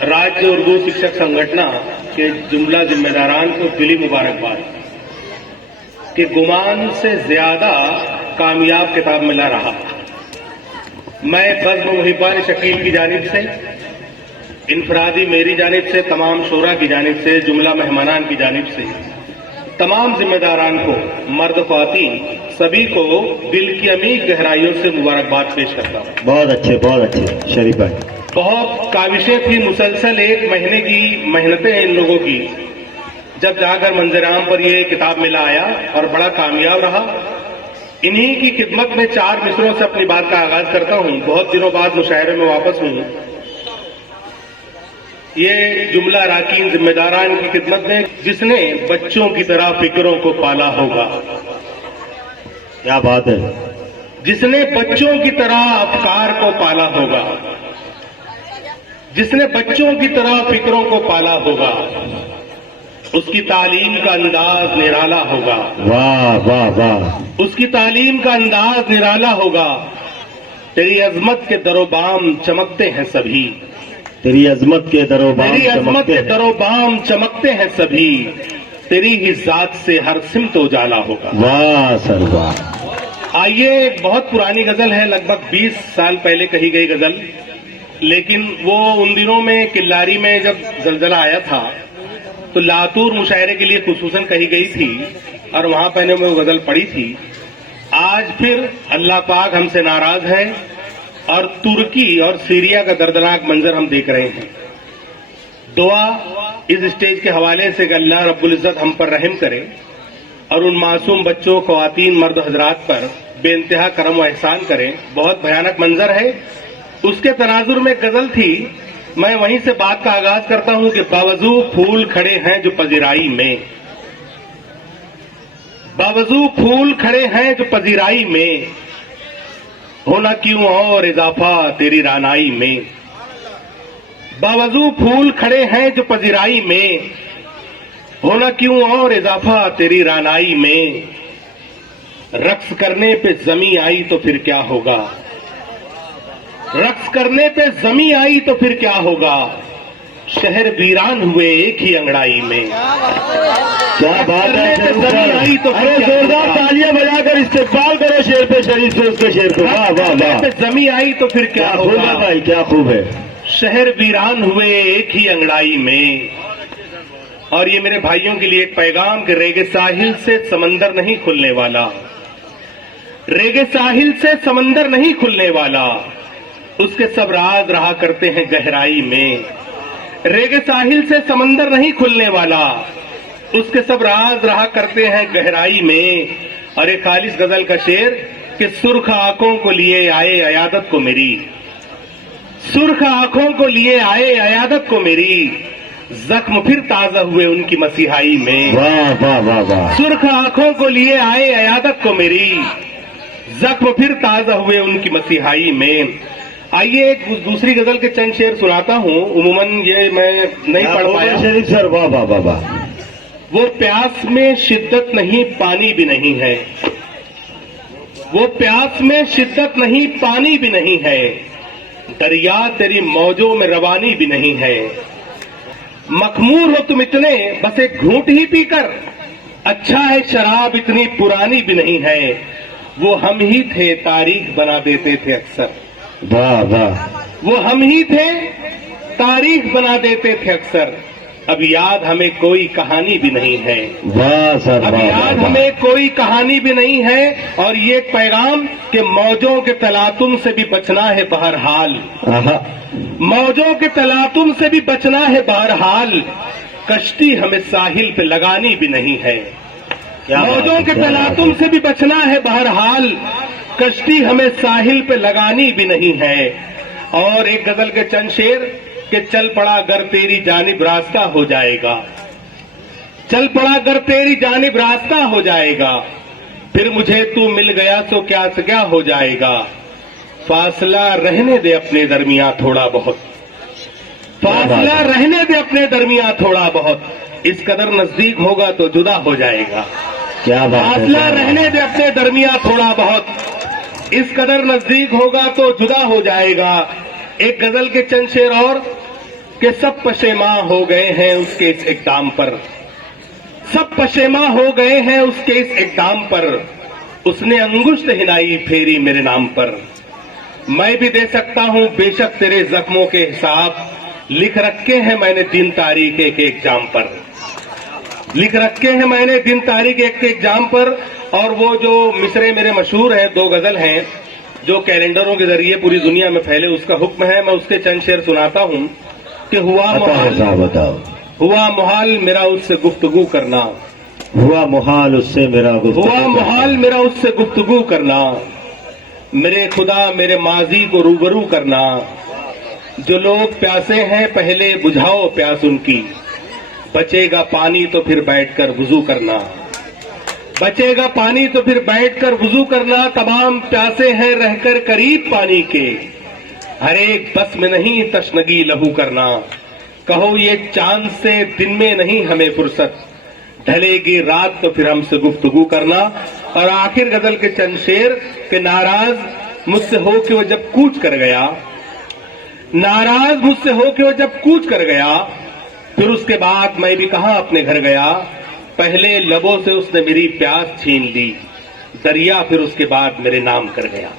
राज्य उर्दू शिक्षक संगठन के जुमला जिम्मेदारान को दिली मुबारकबाद कि गुमान से ज्यादा कामयाब किताब मिला रहा। मैं बज़्म मुहिब्बान शकील की जानिब से, इनफरादी मेरी जानिब से, तमाम शोरा की जानिब से, जुमला मेहमानान की जानिब से तमाम जिम्मेदारान को, मर्द ख्वातीन सभी को दिल की अमीर गहराइयों से मुबारकबाद पेश करता हूँ। बहुत अच्छे शरीफ भाई। बहुत काविशें थी, मुसलसल एक महीने की मेहनतें हैं इन लोगों की, जब जाकर मंजराम पर ये किताब मिला आया और बड़ा कामयाब रहा। इन्हीं की खिदमत में 4 मिसरों से अपनी बात का आगाज करता हूँ। बहुत दिनों बाद मुशायरे में वापस हूँ। ये जुमला राकीन जिम्मेदारान की खिदमत में, जिसने बच्चों की तरह फिक्रों को पाला होगा। क्या बात है। जिसने बच्चों की तरह अफकार को पाला होगा, जिसने बच्चों की तरह फिक्रों को पाला होगा, उसकी तालीम का अंदाज निराला होगा। वाह वाह वाह। उसकी तालीम का अंदाज निराला होगा। तेरी अजमत के दरोबाम चमकते हैं सभी। तेरी अजमत के दरोबाम, तेरी अजमत के दरोबाम चमकते हैं सभी। तेरी ही जात से हर सिमत उजाला होगा। वाह सर वाह। आइए, एक बहुत पुरानी गजल है, लगभग 20 साल पहले कही गई गजल, लेकिन वो उन दिनों में किल्लारी में जब जलजला आया था तो लातूर मुशायरे के लिए खुसूसन कही गई थी और वहां मैंने वो गजल पढ़ी थी। आज फिर अल्लाह पाक हमसे नाराज है और तुर्की और सीरिया का दर्दनाक मंजर हम देख रहे हैं। दुआ इस स्टेज के हवाले से कि अल्लाह रब्बुल इज्जत हम पर रहम करे और उन मासूम बच्चों, ख्वातीन, मर्द हजरात पर बेइंतहा करम व एहसान करे। बहुत भयानक मंजर है। उसके तनाजुर में गजल थी, मैं वहीं से बात का आगाज करता हूं कि बावजू फूल खड़े हैं जो पजीराई में, बावजू फूल खड़े हैं जो पजीराई में, होना क्यों और इजाफा तेरी रानाई में। बावजू फूल खड़े हैं जो पजीराई में, होना क्यों और इजाफा तेरी रानाई में। रक्स करने पे जमी आई तो फिर क्या होगा, रक्स करने पे जमी आई तो फिर क्या होगा। शहर वीरान हुए एक ही अंगड़ाई में। क्या बात है। जमी आई तो अरे जोरदार तालियां बजाकर इस्तेकबाल करो शेर पे शरीफ से उसके शेर को। वाह वाह वाह। जमी आई तो फिर क्या होगा भाई, क्या खूब है। शहर वीरान हुए एक ही अंगड़ाई में। और ये मेरे भाइयों के लिए एक पैगाम कि रेगे साहिल से समंदर नहीं खुलने वाला, रेगे साहिल से समंदर नहीं खुलने वाला, उसके सब राज रहा करते हैं गहराई में। रेगे साहिल से समंदर नहीं खुलने वाला, उसके सब राज रहा करते हैं गहराई में। और एक खालिस गजल का शेर कि सुर्ख आंखों को लिए आए अयादत को मेरी, सुर्ख आंखों को लिए आए अयादत को मेरी, जख्म फिर ताजा हुए उनकी मसीहाई में। वाह वाह वाह वाह। सुर्ख आंखों को लिए आए अयादत को मेरी, जख्म फिर ताजा हुए उनकी मसीहाई में। आइए एक दूसरी गजल के चंद शेर सुनाता हूँ। उमूमन ये मैं नहीं पढ़ पाया। शरीफ सर, वाह वाह वाह वाह। वो प्यास में शिद्दत नहीं पानी भी नहीं है, वो प्यास में शिद्दत नहीं पानी भी नहीं है, दरिया तेरी मौजों में रवानी भी नहीं है। मखमूर हो तुम इतने बस एक घूंट ही पीकर, अच्छा है शराब इतनी पुरानी भी नहीं है। वो हम ही थे तारीख बना देते थे अक्सर, वाह वाह। वो हम ही थे तारीख बना देते थे अक्सर। अब याद हमें कोई कहानी भी नहीं है। वाह सर, अब याद हमें कोई कहानी भी नहीं है। और ये एक पैगाम कि मौजों के तलातुम से भी बचना है बहरहाल, मौजों के तलातुम से भी बचना है बहरहाल। कश्ती हमें साहिल पे लगानी भी नहीं है। मौजों के तलातुम से भी बचना है बहरहाल, कश्ती हमें साहिल पे लगानी भी नहीं है। और एक गजल के चंद शेर कि चल पड़ा अगर तेरी जानिब रास्ता हो जाएगा, चल पड़ा अगर तेरी जानिब रास्ता हो जाएगा, फिर मुझे तू मिल गया तो क्या से क्या हो जाएगा। फासला रहने दे अपने दरमियां थोड़ा बहुत, फासला रहने दे अपने दरमियां थोड़ा बहुत, इस कदर नजदीक होगा तो जुदा हो जाएगा। क्या बात है। फासला रहने दे अपने दरमियां थोड़ा बहुत, इस कदर नजदीक होगा तो जुदा हो जाएगा। एक गजल के चंद शेर और کہ सब पशेमा हो गए हैं उसके इस इक़दाम पर, सब पशेमा हो गए हैं उसके इस इक़दाम पर, उसने अंगुष्ठ हिलाई फेरी मेरे नाम पर। मैं भी दे सकता हूं बेशक तेरे जख्मों के हिसाब, लिख रखे हैं मैंने दिन तारीख एक एग्जाम पर, लिख रखे हैं मैंने दिन तारीख एक एग्जाम पर। और वो जो मिसरे मेरे मशहूर हैं, 2 गजल हैं जो कैलेंडरों के जरिए पूरी दुनिया में फैले, उसका हुक्म है, मैं उसके चंद शेर सुनाता हूं कि हुआ मुहाल मेरा उससे गुफ्तगू करना, हुआ मुहाल उससे मेरा हुआ मुहाल मेरा उससे गुफ्तगू करना, मेरे खुदा मेरे माजी को रूबरू करना। जो लोग प्यासे हैं पहले बुझाओ प्यास उनकी, बचेगा पानी तो फिर बैठकर वुजू करना, बचेगा पानी तो फिर बैठकर वुजू करना। तमाम प्यासे हैं रहकर करीब पानी के, हर एक बस में नहीं तशनगी लहू करना। कहो ये चांद से दिन में नहीं हमें फुर्सत, ढलेगी रात तो फिर हमसे गुफ्तगू करना। और आखिर गजल के चंद शेर कि नाराज मुझसे हो कि वो जब कूच कर गया, नाराज मुझसे हो कि वो जब कूच कर गया, फिर उसके बाद मैं भी कहां अपने घर गया। पहले लबों से उसने मेरी प्यास छीन ली, दरिया फिर उसके बाद मेरे नाम कर गया।